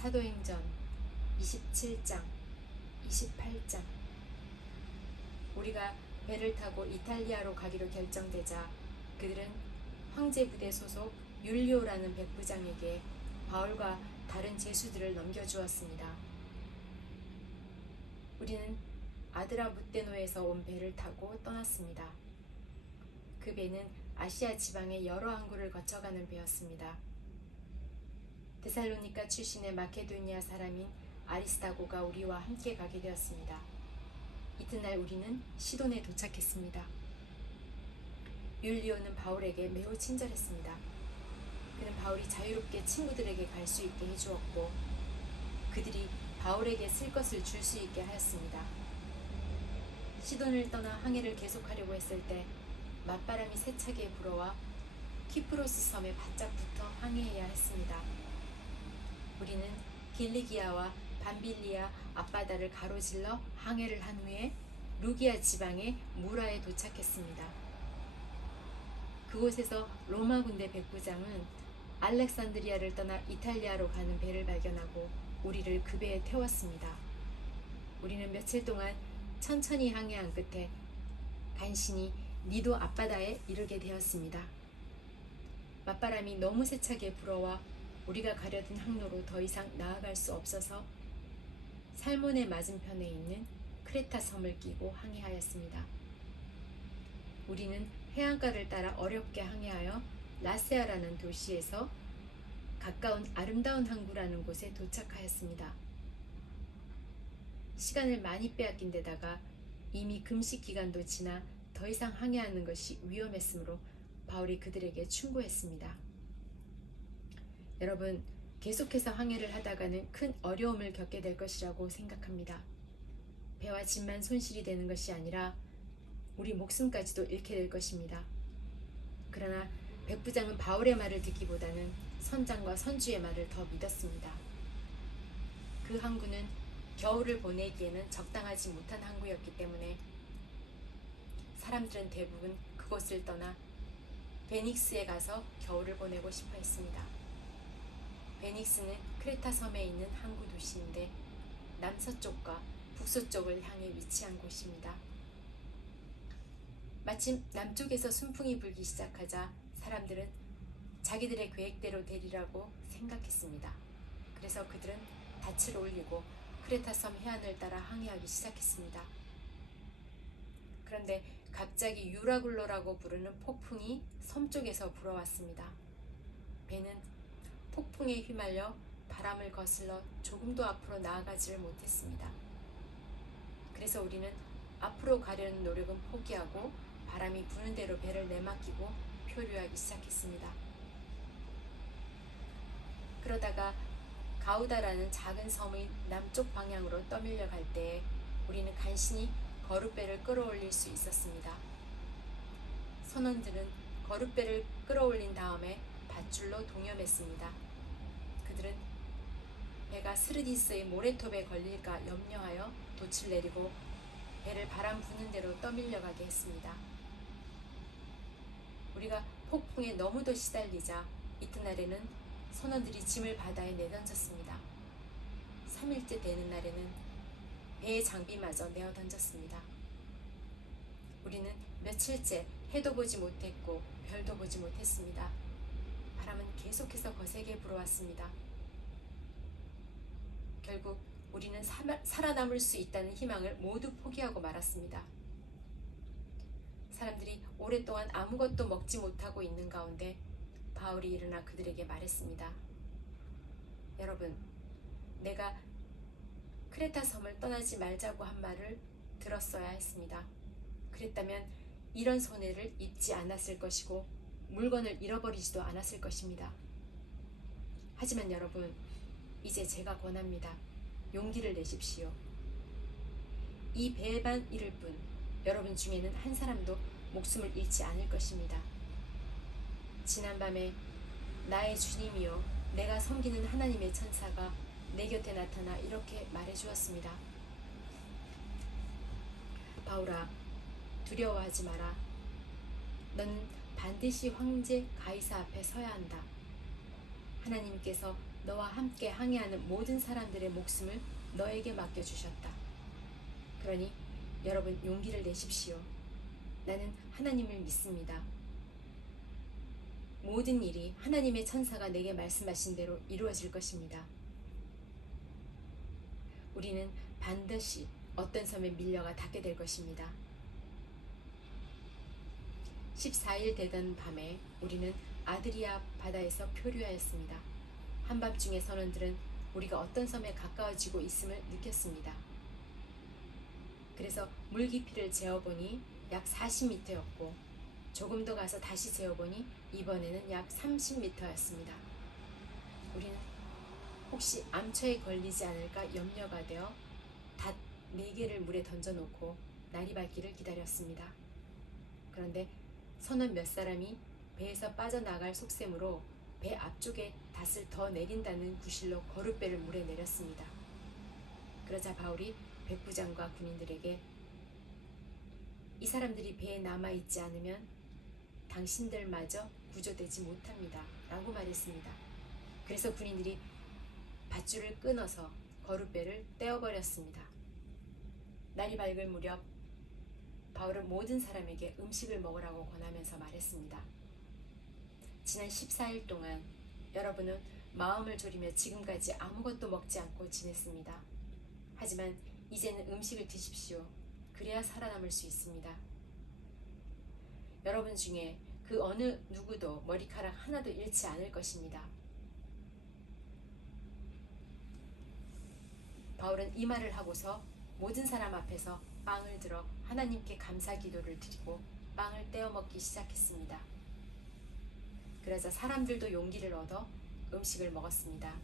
사도행전 27장, 28장. 우리가 배를 타고 이탈리아로 가기로 결정되자 그들은 황제 부대 소속 율리오라는 백부장에게 바울과 다른 제수들을 넘겨주었습니다. 우리는 아드라무테노에서 온 배를 타고 떠났습니다. 그 배는 아시아 지방의 여러 항구를 거쳐가는 배였습니다. 데살로니가 출신의 마케도니아 사람인 아리스다고가 우리와 함께 가게 되었습니다. 이튿날 우리는 시돈에 도착했습니다. 율리오는 바울에게 매우 친절했습니다. 그는 바울이 자유롭게 친구들에게 갈 수 있게 해주었고 그들이 바울에게 쓸 것을 줄 수 있게 하였습니다. 시돈을 떠나 항해를 계속하려고 했을 때 맞바람이 세차게 불어와 키프로스 섬에 바짝 붙어 항해해야 했습니다. 우리는 길리기아와 밤빌리아 앞바다를 가로질러 항해를 한 후에 루기아 지방의 무라에 도착했습니다. 그곳에서 로마 군대 백부장은 알렉산드리아를 떠나 이탈리아로 가는 배를 발견하고 우리를 그 배에 태웠습니다. 우리는 며칠 동안 천천히 항해한 끝에 간신히 니도 앞바다에 이르게 되었습니다. 맞바람이 너무 세차게 불어와 우리가 가려던 항로로 더 이상 나아갈 수 없어서 살몬의 맞은편에 있는 크레타 섬을 끼고 항해하였습니다. 우리는 해안가를 따라 어렵게 항해하여 라세아라는 도시에서 가까운 아름다운 항구라는 곳에 도착하였습니다. 시간을 많이 빼앗긴 데다가 이미 금식 기간도 지나 더 이상 항해하는 것이 위험했으므로 바울이 그들에게 충고했습니다. 여러분, 계속해서 항해를 하다가는 큰 어려움을 겪게 될 것이라고 생각합니다. 배와 짐만 손실이 되는 것이 아니라 우리 목숨까지도 잃게 될 것입니다. 그러나 백부장은 바울의 말을 듣기보다는 선장과 선주의 말을 더 믿었습니다. 그 항구는 겨울을 보내기에는 적당하지 못한 항구였기 때문에 사람들은 대부분 그곳을 떠나 베닉스에 가서 겨울을 보내고 싶어 했습니다. 베닉스는 크레타 섬에 있는 항구 도시인데 남서쪽과 북서쪽을 향해 위치한 곳입니다. 마침 남쪽에서 순풍이 불기 시작하자 사람들은 자기들의 계획대로 되리라고 생각했습니다. 그래서 그들은 닻을 올리고 크레타 섬 해안을 따라 항해하기 시작했습니다. 그런데 갑자기 유라굴로라고 부르는 폭풍이 섬 쪽에서 불어왔습니다. 배는 폭풍에 휘말려 바람을 거슬러 조금도 앞으로 나아가지를 못했습니다. 그래서 우리는 앞으로 가려는 노력은 포기하고 바람이 부는 대로 배를 내맡기고 표류하기 시작했습니다. 그러다가 가우다라는 작은 섬의 남쪽 방향으로 떠밀려 갈 때에 우리는 간신히 거룻배를 끌어올릴 수 있었습니다. 선원들은 거룻배를 끌어올린 다음에 밧줄로 동여맸습니다. 그들은 배가 스르디스의 모래톱에 걸릴까 염려하여 돛을 내리고 배를 바람 부는 대로 떠밀려가게 했습니다. 우리가 폭풍에 너무도 시달리자 이튿날에는 선원들이 짐을 바다에 내던졌습니다. 3일째 되는 날에는 배의 장비마저 내어 던졌습니다. 우리는 며칠째 해도 보지 못했고 별도 보지 못했습니다. 바람은 계속해서 거세게 불어왔습니다. 결국 우리는 살아남을 수 있다는 희망을 모두 포기하고 말았습니다. 사람들이 오랫동안 아무것도 먹지 못하고 있는 가운데 바울이 일어나 그들에게 말했습니다. 여러분, 내가 크레타 섬을 떠나지 말자고 한 말을 들었어야 했습니다. 그랬다면 이런 손해를 입지 않았을 것이고 물건을 잃어버리지도 않았을 것입니다. 하지만 여러분, 이제 제가 권합니다. 용기를 내십시오. 이 배에만 이를 뿐 여러분 중에는 한 사람도 목숨을 잃지 않을 것입니다. 지난밤에 나의 주님이여 내가 섬기는 하나님의 천사가 내 곁에 나타나 이렇게 말해주었습니다. 바울아, 두려워하지 마라. 너는 반드시 황제 가이사 앞에 서야 한다. 하나님께서 너와 함께 항해하는 모든 사람들의 목숨을 너에게 맡겨주셨다. 그러니 여러분 용기를 내십시오. 나는 하나님을 믿습니다. 모든 일이 하나님의 천사가 내게 말씀하신 대로 이루어질 것입니다. 우리는 반드시 어떤 섬에 밀려가 닿게 될 것입니다. 14일 되던 밤에 우리는 아드리아 바다에서 표류하였습니다. 한밤중에 선원들은 우리가 어떤 섬에 가까워지고 있음을 느꼈습니다. 그래서 물 깊이를 재어보니 약 40m였고 조금 더 가서 다시 재어보니 이번에는 약 30m였습니다. 우리는 혹시 암초에 걸리지 않을까 염려가 되어 닷 4개를 물에 던져놓고 날이 밝기를 기다렸습니다. 그런데 선원 몇 사람이 배에서 빠져나갈 속셈으로 배 앞쪽에 닷을 더 내린다는 구실로 거룻배를 물에 내렸습니다. 그러자 바울이 백부장과 군인들에게 이 사람들이 배에 남아있지 않으면 당신들마저 구조되지 못합니다 라고 말했습니다. 그래서 군인들이 밧줄을 끊어서 거룻배를 떼어버렸습니다. 날이 밝을 무렵 바울은 모든 사람에게 음식을 먹으라고 권하면서 말했습니다. 지난 14일 동안 여러분은 마음을 졸이며 지금까지 아무것도 먹지 않고 지냈습니다. 하지만 이제는 음식을 드십시오. 그래야 살아남을 수 있습니다. 여러분 중에 그 어느 누구도 머리카락 하나도 잃지 않을 것입니다. 바울은 이 말을 하고서 모든 사람 앞에서 빵을 들어 하나님께 감사 기도를 드리고 빵을 떼어 먹기 시작했습니다. 그러자 사람들도 용기를 얻어 음식을 먹었습니다.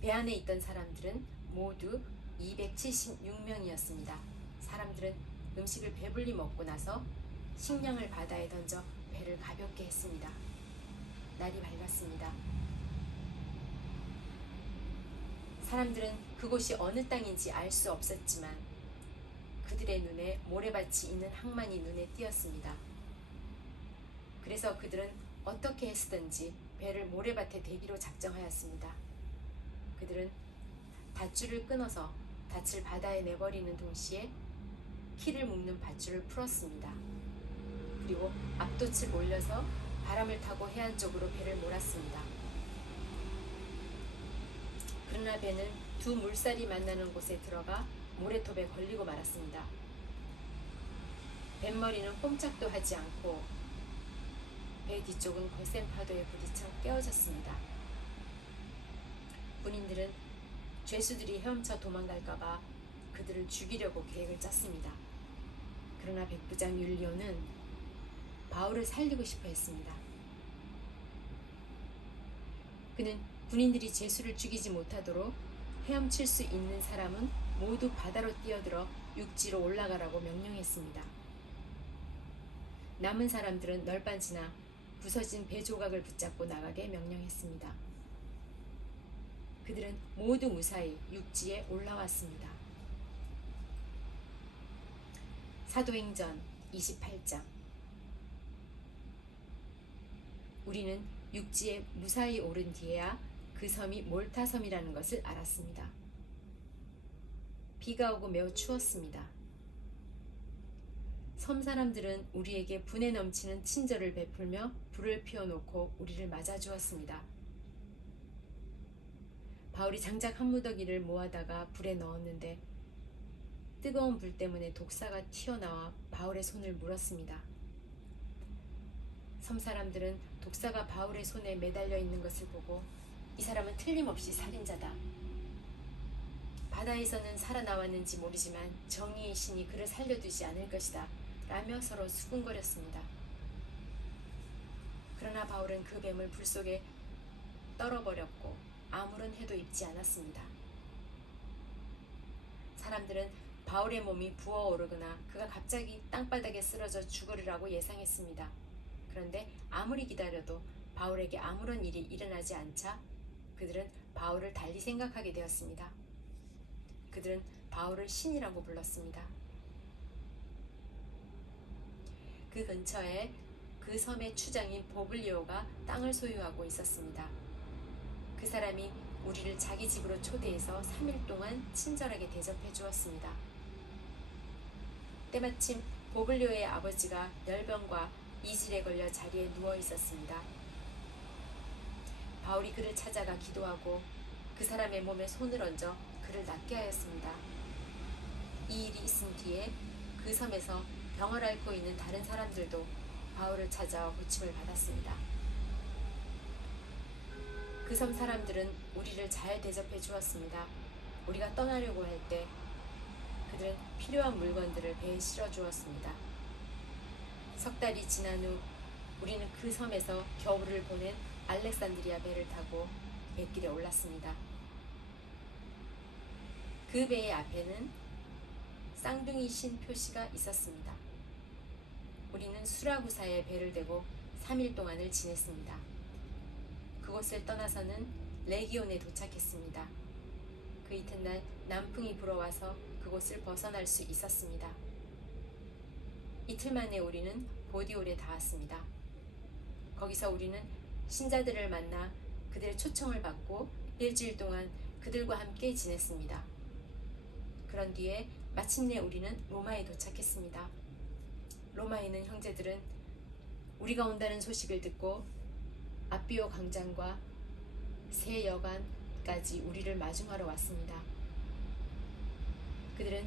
배 안에 있던 사람들은 모두 276명이었습니다. 사람들은 음식을 배불리 먹고 나서 식량을 바다에 던져 배를 가볍게 했습니다. 날이 밝았습니다. 사람들은 그곳이 어느 땅인지 알 수 없었지만 그들의 눈에 모래밭이 있는 항만이 눈에 띄었습니다. 그래서 그들은 어떻게 했든지 배를 모래밭에 대기로 작정하였습니다. 그들은 밧줄을 끊어서 닻을 바다에 내버리는 동시에 키를 묶는 밧줄을 풀었습니다. 그리고 앞돛을 올려서 바람을 타고 해안 쪽으로 배를 몰았습니다. 그러나 배는 두 물살이 만나는 곳에 들어가 모래톱에 걸리고 말았습니다. 뱃머리는 꼼짝도 하지 않고 배 뒤쪽은 거센 파도에 부딪혀 깨어졌습니다. 군인들은 죄수들이 헤엄쳐 도망갈까봐 그들을 죽이려고 계획을 짰습니다. 그러나 백부장 율리오는 바울을 살리고 싶어 했습니다. 그는 군인들이 죄수를 죽이지 못하도록 헤엄칠 수 있는 사람은 모두 바다로 뛰어들어 육지로 올라가라고 명령했습니다. 남은 사람들은 널빤지나 부서진 배 조각을 붙잡고 나가게 명령했습니다. 그들은 모두 무사히 육지에 올라왔습니다. 사도행전 28장. 우리는 육지에 무사히 오른 뒤에야 그 섬이 몰타 섬이라는 것을 알았습니다. 비가 오고 매우 추웠습니다. 섬 사람들은 우리에게 분에 넘치는 친절을 베풀며 불을 피워놓고 우리를 맞아주었습니다. 바울이 장작 한 무더기를 모아다가 불에 넣었는데 뜨거운 불 때문에 독사가 튀어나와 바울의 손을 물었습니다. 섬 사람들은 독사가 바울의 손에 매달려 있는 것을 보고 이 사람은 틀림없이 살인자다. 바다에서는 살아나왔는지 모르지만 정의의 신이 그를 살려두지 않을 것이다 라며 서로 수군거렸습니다. 그러나 바울은 그 뱀을 불 속에 떨어버렸고 아무런 해도 입지 않았습니다. 사람들은 바울의 몸이 부어오르거나 그가 갑자기 땅바닥에 쓰러져 죽으리라고 예상했습니다. 그런데 아무리 기다려도 바울에게 아무런 일이 일어나지 않자 그들은 바울을 달리 생각하게 되었습니다. 그들은 바울을 신이라고 불렀습니다. 그 근처에 그 섬의 추장인 보블리오가 땅을 소유하고 있었습니다. 그 사람이 우리를 자기 집으로 초대해서 3일 동안 친절하게 대접해 주었습니다. 때마침 보블리오의 아버지가 열병과 이질에 걸려 자리에 누워 있었습니다. 바울이 그를 찾아가 기도하고 그 사람의 몸에 손을 얹어 그를 낫게 하였습니다. 이 일이 있은 뒤에 그 섬에서 병을 앓고 있는 다른 사람들도 바울을 찾아와 고침을 받았습니다. 그 섬 사람들은 우리를 잘 대접해 주었습니다. 우리가 떠나려고 할 때 그들은 필요한 물건들을 배에 실어 주었습니다. 석 달이 지난 후 우리는 그 섬에서 겨울을 보낸 알렉산드리아 배를 타고 뱃길에 올랐습니다. 그 배의 앞에는 쌍둥이 신 표시가 있었습니다. 우리는 수라구사에 배를 대고 3일 동안을 지냈습니다. 그곳을 떠나서는 레기온에 도착했습니다. 그 이튿날 남풍이 불어와서 그곳을 벗어날 수 있었습니다. 이틀 만에 우리는 보디올에 닿았습니다. 거기서 우리는 신자들을 만나 그들의 초청을 받고 일주일 동안 그들과 함께 지냈습니다. 그런 뒤에 마침내 우리는 로마에 도착했습니다. 로마에 있는 형제들은 우리가 온다는 소식을 듣고 아비오 광장과 새 여관까지 우리를 마중하러 왔습니다. 그들은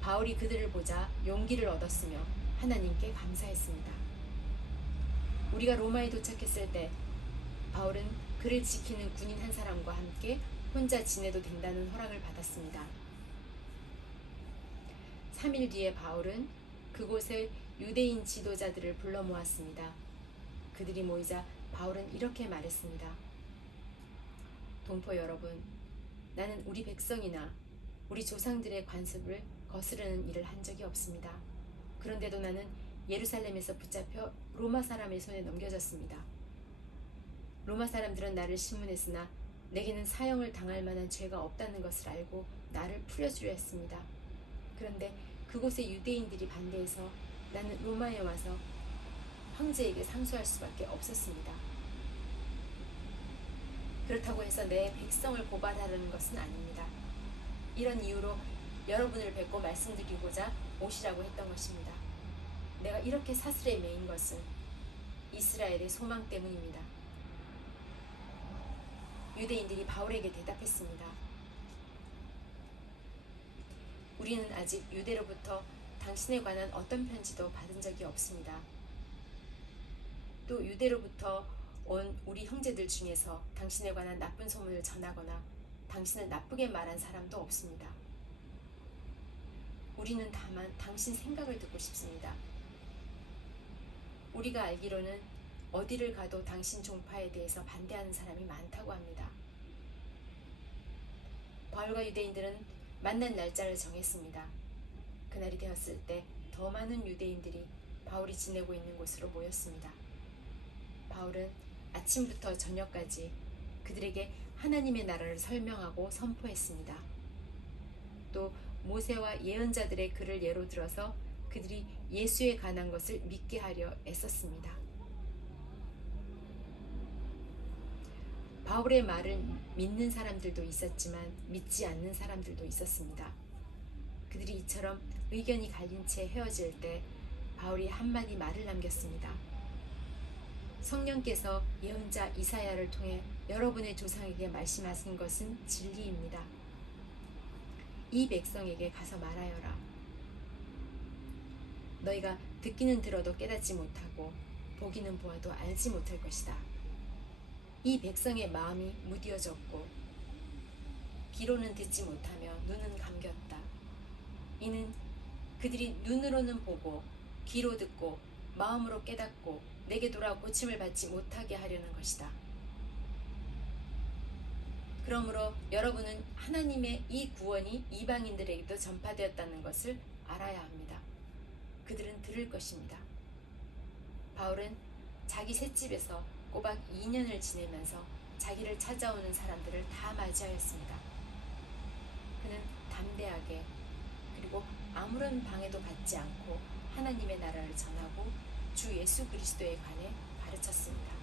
바울이 그들을 보자 용기를 얻었으며 하나님께 감사했습니다. 우리가 로마에 도착했을 때 바울은 그를 지키는 군인 한 사람과 함께 혼자 지내도 된다는 허락을 받았습니다. 3일 뒤에 바울은 그곳에 유대인 지도자들을 불러 모았습니다. 그들이 모이자 바울은 이렇게 말했습니다. 동포 여러분, 나는 우리 백성이나 우리 조상들의 관습을 거스르는 일을 한 적이 없습니다. 그런데도 나는 예루살렘에서 붙잡혀 로마 사람의 손에 넘겨졌습니다. 로마 사람들은 나를 신문했으나 내게는 사형을 당할 만한 죄가 없다는 것을 알고 나를 풀어주려 했습니다. 그런데 그곳의 유대인들이 반대해서 나는 로마에 와서 황제에게 상소할 수밖에 없었습니다. 그렇다고 해서 내 백성을 고발하려는 것은 아닙니다. 이런 이유로 여러분을 뵙고 말씀드리고자 오시라고 했던 것입니다. 내가 이렇게 사슬에 매인 것은 이스라엘의 소망 때문입니다. 유대인들이 바울에게 대답했습니다. 우리는 아직 유대로부터 당신에 관한 어떤 편지도 받은 적이 없습니다. 또 유대로부터 온 우리 형제들 중에서 당신에 관한 나쁜 소문을 전하거나 당신을 나쁘게 말한 사람도 없습니다. 우리는 다만 당신 생각을 듣고 싶습니다. 우리가 알기로는 어디를 가도 당신 종파에 대해서 반대하는 사람이 많다고 합니다. 바울과 유대인들은 만난 날짜를 정했습니다. 그날이 되었을 때 더 많은 유대인들이 바울이 지내고 있는 곳으로 모였습니다. 바울은 아침부터 저녁까지 그들에게 하나님의 나라를 설명하고 선포했습니다. 또 모세와 예언자들의 글을 예로 들어서 그들이 예수에 관한 것을 믿게 하려 애썼습니다. 바울의 말을 믿는 사람들도 있었지만 믿지 않는 사람들도 있었습니다. 그들이 이처럼 의견이 갈린 채 헤어질 때 바울이 한마디 말을 남겼습니다. 성령께서 예언자 이사야를 통해 여러분의 조상에게 말씀하신 것은 진리입니다. 이 백성에게 가서 말하여라. 너희가 듣기는 들어도 깨닫지 못하고 보기는 보아도 알지 못할 것이다. 이 백성의 마음이 무디어졌고 귀로는 듣지 못하며 눈은 감겼다. 이는 그들이 눈으로는 보고 귀로 듣고 마음으로 깨닫고 내게 돌아 고침을 받지 못하게 하려는 것이다. 그러므로 여러분은 하나님의 이 구원이 이방인들에게도 전파되었다는 것을 알아야 합니다. 그들은 들을 것입니다. 바울은 자기 셋집에서 꼬박 2년을 지내면서 자기를 찾아오는 사람들을 다 맞이하였습니다. 그는 담대하게 그리고 아무런 방해도 받지 않고 하나님의 나라를 전하고 주 예수 그리스도에 관해 가르쳤습니다.